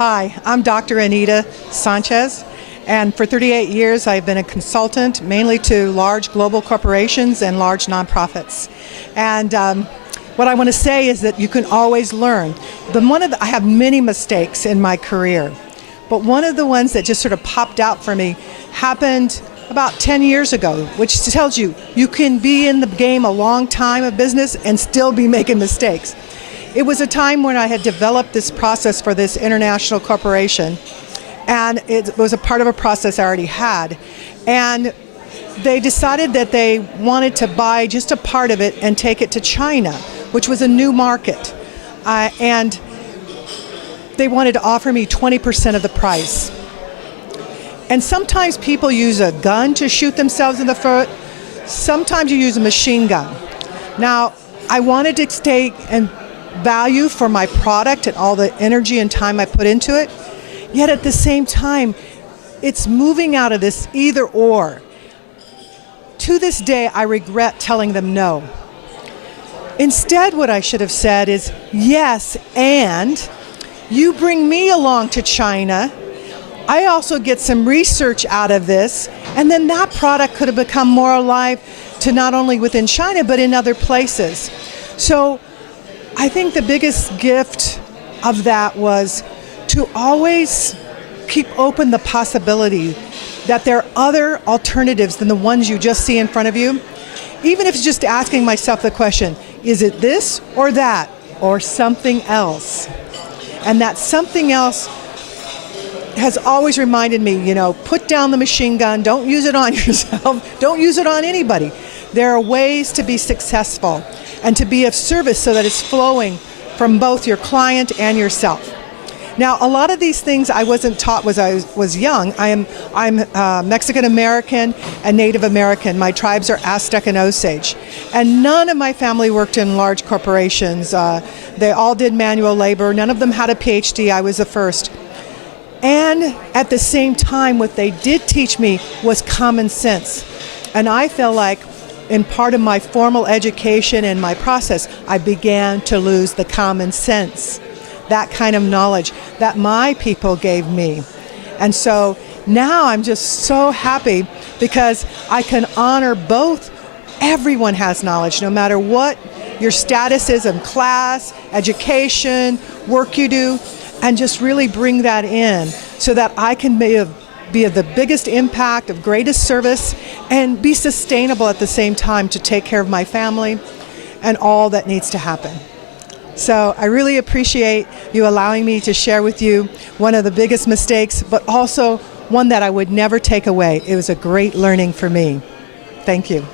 Hi, I'm Dr. Anita Sanchez, and for 38 years I've been a consultant mainly to large global corporations and large nonprofits. And what I want to say is that you can always learn. I have many mistakes in my career, but one of the ones that just sort of popped out for me happened about 10 years ago, which tells you you can be in the game a long time of business and still be making mistakes. It was a time when I had developed this process for this international corporation, and it was a part of a process I already had. And they decided that they wanted to buy just a part of it and take it to China, which was a new market. And they wanted to offer me 20% of the price. And sometimes people use a gun to shoot themselves in the foot. Sometimes you use a machine gun. Now, I wanted to stay and value for my product and all the energy and time I put into it. Yet at the same time, it's moving out of this either or. To this day, I regret telling them no. Instead, what I should have said is, yes, and you bring me along to China. I also get some research out of this, and then that product could have become more alive to not only within China, but in other places. So I think the biggest gift of that was to always keep open the possibility that there are other alternatives than the ones you just see in front of you. Even if it's just asking myself the question, is it this or that or something else? And that something else has always reminded me, put down the machine gun, don't use it on yourself, don't use it on anybody. There are ways to be successful and to be of service so that it's flowing from both your client and yourself. Now, a lot of these things I wasn't taught when I was young. I'm Mexican American and Native American. My tribes are Aztec and Osage. And none of my family worked in large corporations. They all did manual labor. None of them had a PhD. I was the first. And at the same time, what they did teach me was common sense. And I felt like in part of my formal education and my process, I began to lose the common sense, that kind of knowledge that my people gave me. And so now I'm just so happy because I can honor both. Everyone has knowledge, no matter what your status is in class, education, work you do, and just really bring that in so that I can be of the biggest impact, of greatest service, and be sustainable at the same time to take care of my family and all that needs to happen. So I really appreciate you allowing me to share with you one of the biggest mistakes, but also one that I would never take away. It was a great learning for me. Thank you.